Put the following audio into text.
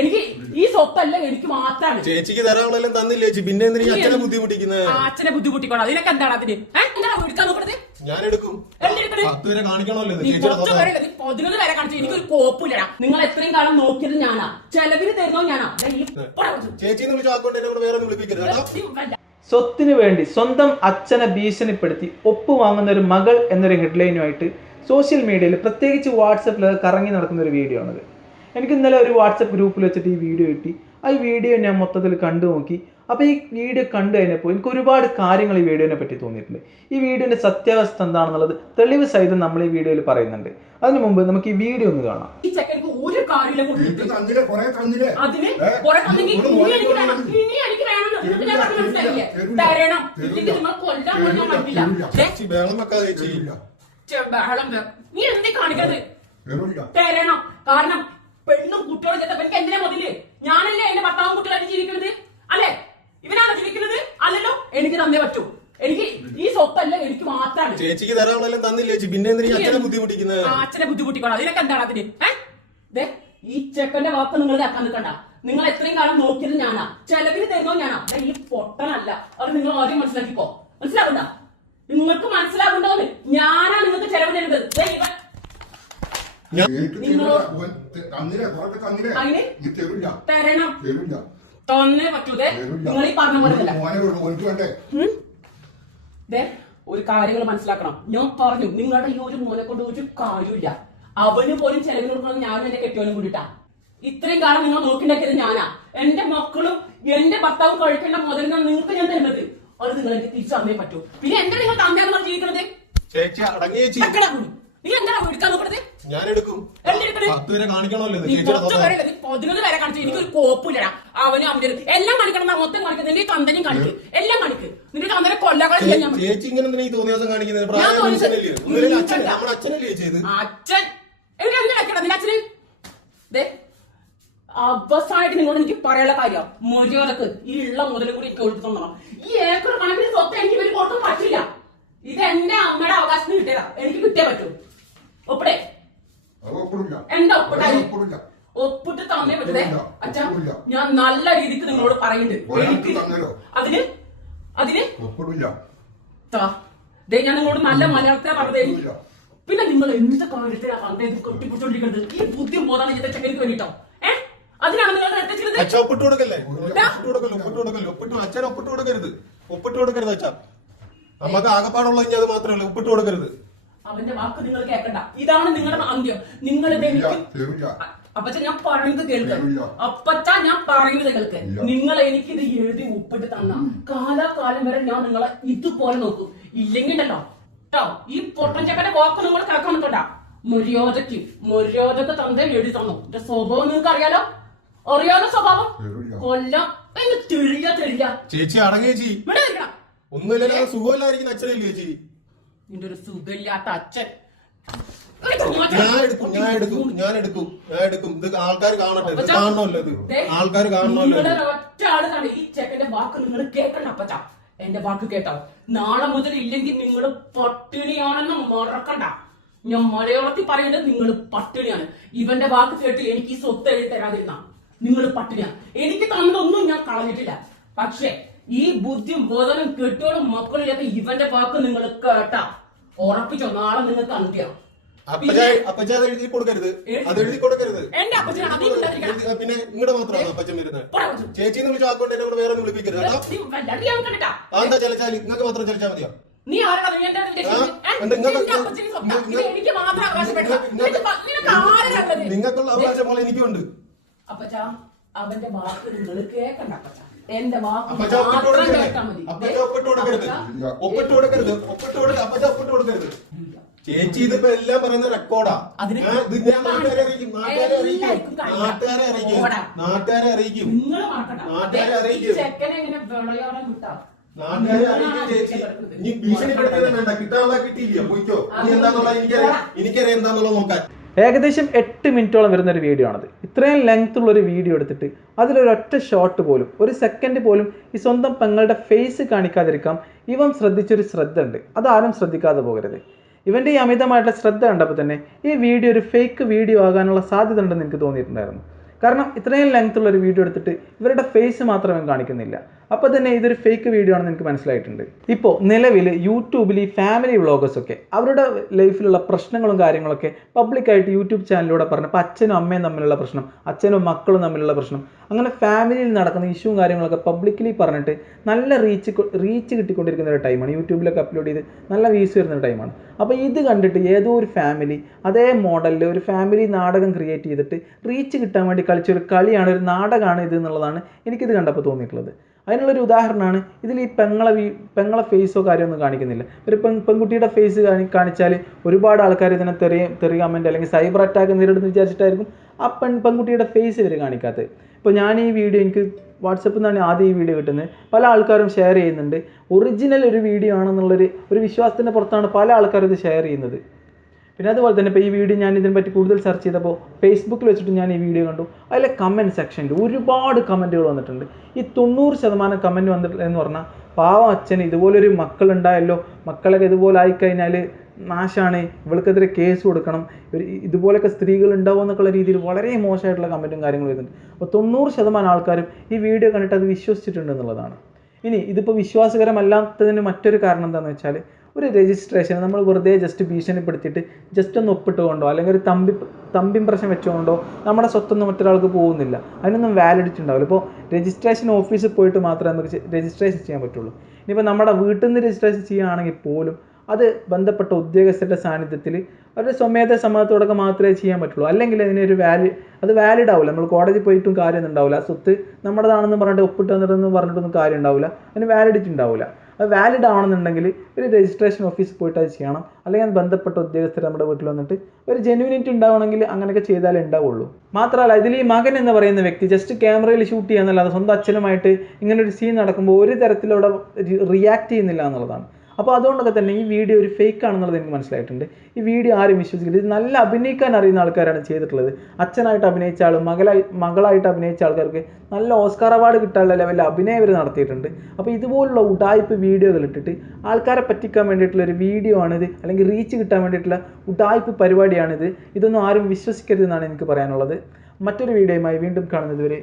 എനിക്ക് ഈ സ്വത്തല്ല എനിക്ക് മാത്രമാണ്. ചേച്ചിക്ക് തരാനുള്ളതെല്ലാം തന്നില്ലേ ചേച്ചി, പിന്നെ എന്തിനാ അച്ഛനെ ബുദ്ധിമുട്ടിക്കുന്നത്? അച്ഛനെ ബുദ്ധിമുട്ടിക്കോണം. അതിനൊക്കെ എന്താണ് അതിന്? എന്താണ് എടുക്കാൻ നോക്കണത്? ഞാൻ എടുക്കും. 10 വരെ കാണിക്കണമല്ലോ. 11 വരെ കാണിച്ചു. എനിക്കൊരു കോപ്പില്ല. നിങ്ങൾ എത്രയും കാലം നോക്കിയത് ഞാനാ, ചെലവിന് തരുന്നോ ഞാനാ. ചേച്ചിന്ന് വിളിച്ച അക്കൗണ്ട് എന്നെ വേറെ വിളിപ്പിക്കരുത്. സ്വത്തിന് വേണ്ടി സ്വന്തം അച്ഛനെ ഭീഷണിപ്പെടുത്തി ഒപ്പ് വാങ്ങുന്ന ഒരു മകൾ എന്നൊരു ഹെഡ്ലൈനുമായിട്ട് സോഷ്യൽ മീഡിയയിൽ പ്രത്യേകിച്ച് വാട്സപ്പിൽ കറങ്ങി നടക്കുന്ന ഒരു വീഡിയോ ആണത്. എനിക്ക് ഇന്നലെ ഒരു വാട്സപ്പ് ഗ്രൂപ്പിൽ വെച്ചിട്ട് ഈ വീഡിയോ കിട്ടി. ആ ഈ വീഡിയോ ഞാൻ മൊത്തത്തിൽ കണ്ടു നോക്കി. അപ്പോൾ ഈ വീഡിയോ കണ്ടു കഴിഞ്ഞപ്പോൾ എനിക്ക് ഒരുപാട് കാര്യങ്ങൾ ഈ വീഡിയോനെ പറ്റി തോന്നിയിട്ടുണ്ട്. ഈ വീഡിയോൻ്റെ സത്യാവസ്ഥ എന്താണെന്നുള്ളത് തെളിവ് സഹിതം നമ്മൾ ഈ വീഡിയോയിൽ പറയുന്നുണ്ട്. അതിനു മുമ്പ് നമുക്ക് ഈ വീഡിയോ ഒന്ന് കാണാം. കാരണം പെണ്ണും കുട്ടികളും ചേർത്തവർക്ക് എന്തിനാ മുതല്? ഞാനല്ലേ എന്റെ ഭർത്താവും കുട്ടികളായിട്ട് ജീവിക്കുന്നത്? അല്ലെ? ഇവനാണോ ജീവിക്കുന്നത്? അല്ലല്ലോ. എനിക്ക് തന്നേ പറ്റൂ. എനിക്ക് ഈ സ്വത്തല്ല എനിക്ക് മാത്രമാണ്. ചേച്ചിക്ക് തരാനുള്ളതെല്ലാം തന്നില്ലേ ചേച്ചി, പിന്നെ എന്തിനാ അച്ഛനെ ബുദ്ധിമുട്ടിക്കുന്നത്? അച്ഛനെ ബുദ്ധിമുട്ടിക്കോണം. അതിനൊക്കെ എന്താണ് അതിന്? ഈ ചെക്കന്റെ വാക്ക് നിങ്ങൾ കേൾക്കാൻ നിൽക്കണ്ട. നിങ്ങൾ എത്രയും കാലം നോക്കിയത് ഞാനാ, ചെലവിന് തരുന്നോ ഞാനാ. ഈ പൊട്ടനല്ല. അത് നിങ്ങൾ ആദ്യം മനസ്സിലാക്കിക്കോ. മനസ്സിലാക്കണ്ട? നിങ്ങൾക്ക് മനസ്സിലാക്കണ്ടോന്ന്? ഞാനാ നിങ്ങൾക്ക് ചെലവിന് തരുന്നത്. തരണം തന്നേ പറ്റൂതേ. നിങ്ങൾ ഈ പറഞ്ഞ പോലെ ഒരു കാര്യങ്ങൾ മനസ്സിലാക്കണം. ഞാൻ പറഞ്ഞു നിങ്ങളുടെ ഈ ഒരു മോനെ കൊണ്ട് ഒരു കാര്യമില്ല. അവന് പോലും ചെലവിന് കൊടുക്കണം. ഞാനും എന്റെ കെട്ടിയോനും കൂടിട്ടാ ഇത്രയും കാലം നിങ്ങൾ നോക്കിണ്ടാക്കിയത് ഞാനാ. എന്റെ മക്കളും എന്റെ ഭർത്താവും കഴിക്കേണ്ട മുതലിനാണ് നിങ്ങൾക്ക് ഞാൻ തരുന്നത്. അത് നിങ്ങൾ എനിക്ക് തിരിച്ചു തന്നേ പറ്റൂ. പിന്നെ എന്താ നിങ്ങൾ തന്നെയാണ് ജീവിക്കണത്? നീ എന്താണ് എടുക്കാൻ നോക്കണത്? ഞാൻ എടുക്കും. 10 വരെ കാണിക്കണമല്ലോ. 11 വരെ കാണിച്ചു. എനിക്കൊരു കോപ്പില്ല. അവനും അവന്റെ എല്ലാം കാണിക്കണം. മൊത്തം കാണിക്കുന്നത്. നിന്റെ തന്തനും കാണിക്കും. എല്ലാം കാണിക്കും. നിന്റെ തന്തനെ കൊല്ലകളെ ചേച്ചി ഇങ്ങനെ ഈ തോന്നിയ ദിവസം കാണിക്കുന്നത്? അച്ഛൻ എവിടെയാണ് നിന്റെ അച്ഛന്? അവസാനമായിട്ട് നിങ്ങളോട് എനിക്ക് പറയാനുള്ള കാര്യം, മര്യാദക്ക് ഈ ഉള്ള മുതലും കൂടി എനിക്ക് ഒഴിച്ചു തന്നണം. ഈ ഏക്കർ കണക്കിന് സ്വത്ത് എനിക്ക് ഇവര് കൊടുക്കാൻ പറ്റില്ല. ഇത് എന്റെ അമ്മയുടെ അവകാശത്തിന് കിട്ടിയതാ. എനിക്ക് കിട്ടിയേ പറ്റൂ. ഒപ്പിടേ? എന്താ ഒപ്പിട? ഒപ്പിട്ട് തന്നേ പറ്റേ അച്ഛാ. ഞാൻ നല്ല രീതിക്ക് നിങ്ങളോട് പറയുന്നുണ്ട്. അതിന് ഞാൻ നിങ്ങളോട് നല്ല മലയാളത്തിലാണ് പറഞ്ഞത്. പിന്നെ നിങ്ങൾ എന്ത് കാര്യത്തിലാണ് പറഞ്ഞത് കെട്ടിപ്പിടിച്ചോണ്ടിരിക്കുന്നത്? ഈ ബുദ്ധി ബോധാണ് ഇതിന്റെ ചെക്കനിക്ക് വേണ്ടിട്ടോ. അതിനാണ് നിങ്ങൾ ഒപ്പിട്ട് കൊടുക്കല്ലേ? അച്ഛൻ ഒപ്പിട്ട് കൊടുക്കരുത് അച്ഛാ. നമുക്ക് ആകപ്പാടുള്ള അത് മാത്രമല്ല, ഒപ്പിട്ട് കൊടുക്കരുത്. അവന്റെ വാക്ക് നിങ്ങൾ കേൾക്കണ്ട. ഇതാണ് നിങ്ങളുടെ അന്ത്യം. നിങ്ങൾ അപ്പച്ച ഞാൻ പറയുന്നത് കേൾക്ക്. അപ്പച്ച ഞാൻ പറയുന്നത് കേൾക്ക്. നിങ്ങൾ എനിക്കിത് എഴുതി ഒപ്പിട്ട് തന്ന കാലാകാലം വരെ ഞാൻ നിങ്ങളെ ഇതുപോലെ നോക്കും. ഇല്ലെങ്കിൽ ഉണ്ടല്ലോ കേട്ടോ, ഈ പൊട്ടൻ ചെക്കന്റെ വാക്ക് നിങ്ങൾ കേൾക്കാൻ നിൽക്കണ്ട. മര്യാദക്ക് തന്തേ എഴുതി തന്നു. എന്റെ സ്വഭാവം നിങ്ങൾക്ക് അറിയാലോ സ്വഭാവം. കൊല്ലം തെളിയ ചേച്ചി അടങ്ങി ചേച്ചി. ഒന്നുമില്ല, സുഖമില്ലായിരിക്കും അച്ഛനല്ലേ ചേച്ചി? നിന്റെ ഒരു സുഖമില്ലാത്ത അച്ഛൻ. ഞാൻ എടുക്കും. ഇത് ആൾക്കാർ കാണട്ടെ. കാണണമല്ലോ, ഇത് ആൾക്കാർ കാണണമല്ലോ. ഒറ്റ ആള് കാണും. ഈ ചെക്കന്റെ വാക്ക് നിങ്ങൾ കേൾക്കണം അപ്പച്ച. എന്റെ വാക്ക് കേട്ടോ. നാളെ മുതൽ ഇല്ലെങ്കിൽ നിങ്ങൾ പട്ടിണിയാണെന്ന് മറക്കണ്ട. ഞാൻ മലയാളത്തിൽ പറയുന്നത് നിങ്ങൾ പട്ടിണിയാണ്. ഇവന്റെ വാക്ക് കേട്ട് എനിക്ക് ഈ സ്വത്ത് എഴുതി തരാതിരുന്ന നിങ്ങൾ പട്ടിണിയാണ്. എനിക്ക് തന്നതൊന്നും ഞാൻ കളഞ്ഞിട്ടില്ല. പക്ഷെ ഈ ബുദ്ധിയും ബോധനും കെട്ടോളും മക്കളില്ലാത്ത ഇവന്റെ വാക്ക് നിങ്ങൾ കേട്ടാ ഉറപ്പിച്ചോ, നാളെ നിങ്ങൾക്ക് അന്ത്യം. എഴുതി കൊടുക്കരുത്. അത് എഴുതി കൊടുക്കരുത്. എന്റെ അപ്പച്ചനാണ്. പിന്നെ ഇങ്ങോട്ട് മാത്രമാണ് അപ്പച്ചൻ വരുന്നത്. ചേച്ചിന്ന് വിളിച്ച അക്കൗണ്ട് എന്നെ വേറെ വിളിപ്പിക്കരുത്. എന്താ ചലച്ചാൽ നിങ്ങൾക്ക് മാത്രം ചലിച്ചാൽ മതിയോ? നീ നിങ്ങൾക്കുള്ള അവകാശം പോലെ എനിക്കുണ്ട്. അപ്പച്ച അവന്റെ വാക്ക് നിങ്ങൾ കേൾക്കണ്ട. അപ്പച്ച എന്റെ വാക്ക് ഒപ്പിട്ട് കൊടുക്കരുത്. ചേച്ചി ഇതിപ്പോ എല്ലാം പറയുന്ന റെക്കോർഡാ. നാട്ടുകാരെ അറിയിക്കും. ചേച്ചി ഇനി ഭീഷണിപ്പെടുത്തിയത് വേണ്ട. കിട്ടാനുള്ള കിട്ടിയില്ല, പോയിക്കോ. ഇനി എന്താന്നുള്ളത് എനിക്കറിയാം എന്താന്നുള്ളത് നോക്കാൻ. ഏകദേശം 8 മിനിറ്റോളം വരുന്ന ഒരു വീഡിയോ ആണത്. ഇത്രയും ലെങ്ത് ഉള്ള ഒരു വീഡിയോ എടുത്തിട്ട് അതിലൊരൊറ്റ ഷോട്ട് പോലും, ഒരു സെക്കൻഡ് പോലും ഈ സ്വന്തം പെങ്ങളുടെ ഫേസ് കാണിക്കാതിരിക്കാം ഇവൻ ശ്രദ്ധിച്ചൊരു ശ്രദ്ധ ഉണ്ട്. അതാരും ശ്രദ്ധിക്കാതെ പോകരുത്. ഇവൻ്റെ ഈ അമിതമായിട്ടുള്ള ശ്രദ്ധ കണ്ടപ്പോൾ തന്നെ ഈ വീഡിയോ ഒരു ഫേക്ക് വീഡിയോ ആകാനുള്ള സാധ്യത ഉണ്ടെന്ന് എനിക്ക് തോന്നിയിട്ടുണ്ടായിരുന്നു. കാരണം ഇത്രയും ലെങ്ത്തുള്ള ഒരു വീഡിയോ എടുത്തിട്ട് ഇവരുടെ ഫേസ് മാത്രമേ കാണിക്കുന്നില്ല. അപ്പോൾ തന്നെ ഇതൊരു ഫേക്ക് വീഡിയോ ആണെന്ന് എനിക്ക് മനസ്സിലായിട്ടുണ്ട്. ഇപ്പോൾ നിലവിൽ യൂട്യൂബിൽ ഈ ഫാമിലി വ്ളോഗേഴ്സൊക്കെ അവരുടെ ലൈഫിലുള്ള പ്രശ്നങ്ങളും കാര്യങ്ങളൊക്കെ പബ്ലിക്കായിട്ട് യൂട്യൂബ് ചാനലിലൂടെ പറഞ്ഞു. ഇപ്പോൾ അച്ഛനും അമ്മയും തമ്മിലുള്ള പ്രശ്നം, അച്ഛനും മക്കളും തമ്മിലുള്ള പ്രശ്നം, അങ്ങനെ ഫാമിലിയിൽ നടക്കുന്ന ഇഷ്യൂവും കാര്യങ്ങളൊക്കെ പബ്ലിക്കലി പറഞ്ഞിട്ട് നല്ല റീച്ച് കിട്ടിക്കൊണ്ടിരിക്കുന്ന ഒരു ടൈമാണ്. യൂട്യൂബിലൊക്കെ അപ്ലോഡ് ചെയ്ത് നല്ല വ്യൂസ് വരുന്ന ടൈമാണ്. അപ്പോൾ ഇത് കണ്ടിട്ട് ഏതോ ഒരു ഫാമിലി അതേ മോഡലിൽ ഒരു ഫാമിലി നാടകം ക്രിയേറ്റ് ചെയ്തിട്ട് റീച്ച് കിട്ടാൻ വേണ്ടി കളിച്ചൊരു കളിയാണ്, ഒരു നാടകമാണ് ഇത് എന്നുള്ളതാണ് എനിക്കിത് കണ്ടപ്പോൾ തോന്നിയിട്ടുള്ളത്. അതിനുള്ളൊരു ഉദാഹരണമാണ് ഇതിൽ ഈ പെങ്ങളെ ഫേസോ കാര്യമൊന്നും കാണിക്കുന്നില്ല. ഒരു പെൺകുട്ടിയുടെ ഫേസ് കാണിച്ചാൽ ഒരുപാട് ആൾക്കാർ ഇതിനെ തെറി കമൻറ്റ് അല്ലെങ്കിൽ സൈബർ അറ്റാക്ക് നേരിടുന്നു വിചാരിച്ചിട്ടായിരിക്കും ആ പെൺകുട്ടിയുടെ ഫേസ് ഇവർ കാണിക്കാത്തത്. ഇപ്പോൾ ഞാൻ ഈ വീഡിയോ എനിക്ക് വാട്സപ്പിൽ നിന്നാണ് ആദ്യം ഈ വീഡിയോ കിട്ടുന്നത്. പല ആൾക്കാരും ഷെയർ ചെയ്യുന്നുണ്ട്. ഒറിജിനൽ ഒരു വീഡിയോ ആണെന്നുള്ളൊരു വിശ്വാസത്തിൻ്റെ പുറത്താണ് പല ആൾക്കാരും ഇത് ഷെയർ ചെയ്യുന്നത്. പിന്നെ അതുപോലെ തന്നെ ഇപ്പോൾ ഈ വീഡിയോ ഞാൻ ഇതിനെപ്പറ്റി കൂടുതൽ സെർച്ച് ചെയ്തപ്പോൾ ഫേസ്ബുക്കിൽ വെച്ചിട്ട് ഞാൻ ഈ വീഡിയോ കണ്ടു. അതിലെ കമൻറ്റ് സെക്ഷനിൽ ഒരുപാട് കമൻറ്റുകൾ വന്നിട്ടുണ്ട്. ഈ 90% കമൻറ്റ് വന്നിട്ട് എന്ന് പറഞ്ഞാൽ പാവം അച്ഛന് ഇതുപോലൊരു മക്കളുണ്ടായല്ലോ, മക്കളൊക്കെ ഇതുപോലെ ആയിക്കഴിഞ്ഞാൽ നാശമാണ്, ഇവൾക്കെതിരെ കേസ് കൊടുക്കണം, ഇതുപോലൊക്കെ സ്ത്രീകൾ ഉണ്ടാവും എന്നൊക്കെയുള്ള രീതിയിൽ വളരെ മോശമായിട്ടുള്ള കമൻറ്റും കാര്യങ്ങളും വരുന്നുണ്ട്. അപ്പോൾ 90% ആൾക്കാരും ഈ വീഡിയോ കണ്ടിട്ട് അത് വിശ്വസിച്ചിട്ടുണ്ട് എന്നുള്ളതാണ്. ഇനി ഇതിപ്പോൾ വിശ്വാസകരമല്ലാത്തതിന് മറ്റൊരു കാരണം എന്താണെന്ന് വെച്ചാൽ ഒരു രജിസ്ട്രേഷൻ നമ്മൾ വെറുതെ ജസ്റ്റ് ഭീഷണിപ്പെടുത്തിയിട്ട് ജസ്റ്റ് ഒന്ന് ഒപ്പിട്ടുകൊണ്ടോ അല്ലെങ്കിൽ ഒരു തമ്പിംപ്രശ്നം വെച്ചുകൊണ്ടോ നമ്മുടെ സ്വത്തൊന്നും മറ്റൊരാൾക്ക് പോകുന്നില്ല. അതിനൊന്നും വാലിഡിറ്റി ഉണ്ടാവില്ല. ഇപ്പോൾ രജിസ്ട്രേഷൻ ഓഫീസിൽ പോയിട്ട് മാത്രമേ നമുക്ക് രജിസ്ട്രേഷൻ ചെയ്യാൻ പറ്റുള്ളൂ. ഇനിയിപ്പോൾ നമ്മുടെ വീട്ടിൽ നിന്ന് രജിസ്ട്രേഷൻ ചെയ്യുകയാണെങ്കിൽ പോലും അത് ബന്ധപ്പെട്ട ഉദ്യോഗസ്ഥരുടെ സാന്നിധ്യത്തിൽ ഒരു സമ്മതത്തോടൊക്കെ മാത്രമേ ചെയ്യാൻ പറ്റുള്ളൂ. അല്ലെങ്കിൽ അതിനൊരു അത് വാലിഡ് ആവില്ല. നമ്മൾ കോടതി പോയിട്ടും കാര്യമൊന്നും ഉണ്ടാവില്ല. ആ സ്വത്ത് നമ്മുടേതാണെന്ന് പറഞ്ഞിട്ട് ഒപ്പിട്ട് തന്നിട്ടെന്ന് പറഞ്ഞിട്ടൊന്നും കാര്യം ഉണ്ടാവില്ല. അതിന് വാലിഡിറ്റി ഉണ്ടാവില്ല. അത് വാലിഡ് ആവണമെന്നുണ്ടെങ്കിൽ ഒരു രജിസ്ട്രേഷൻ ഓഫീസിൽ പോയിട്ട് അത് ചെയ്യണം. അല്ലെങ്കിൽ അത് ബന്ധപ്പെട്ട ഉദ്യോഗസ്ഥർ നമ്മുടെ വീട്ടിൽ വന്നിട്ട് ഒരു ജെന്യൂനിറ്റി ഉണ്ടാവണമെങ്കിൽ അങ്ങനെയൊക്കെ ചെയ്താലേ ഉണ്ടാവുള്ളൂ. മാത്രമല്ല ഇതിൽ ഈ മകൻ എന്ന് പറയുന്ന വ്യക്തി ജസ്റ്റ് ക്യാമറയിൽ ഷൂട്ട് ചെയ്യാന്നല്ലാതെ സ്വന്തം അച്ഛനുമായിട്ട് ഇങ്ങനെ ഒരു സീൻ നടക്കുമ്പോൾ ഒരു തരത്തിലൂടെ റിയാക്ട് ചെയ്യുന്നില്ല എന്നുള്ളതാണ്. അപ്പോൾ അതുകൊണ്ടൊക്കെ തന്നെ ഈ വീഡിയോ ഒരു ഫേക്ക് ആണെന്നുള്ളത് എനിക്ക് മനസ്സിലായിട്ടുണ്ട്. ഈ വീഡിയോ ആരും വിശ്വസിക്കില്ല. ഇത് നല്ല അഭിനയിക്കാൻ അറിയുന്ന ആൾക്കാരാണ് ചെയ്തിട്ടുള്ളത്. അച്ഛനായിട്ട് അഭിനയിച്ച ആൾ, മകളായിട്ട് അഭിനയിച്ച ആൾക്കാർക്ക് നല്ല ഓസ്കാർ അവാർഡ് കിട്ടാനുള്ള ലെവലിൽ അഭിനയം ഇവർ നടത്തിയിട്ടുണ്ട്. അപ്പോൾ ഇതുപോലുള്ള ഉഡായിപ്പ് വീഡിയോകൾ ഇട്ടിട്ട് ആൾക്കാരെ പറ്റിക്കാൻ വേണ്ടിയിട്ടുള്ള ഒരു വീഡിയോ ആണിത്, അല്ലെങ്കിൽ റീച്ച് കിട്ടാൻ വേണ്ടിയിട്ടുള്ള ഉഡായിപ്പ് പരിപാടിയാണിത്. ഇതൊന്നും ആരും വിശ്വസിക്കരുതെന്നാണ് എനിക്ക് പറയാനുള്ളത്. മറ്റൊരു വീഡിയോയുമായി വീണ്ടും കാണുന്നത് വരെ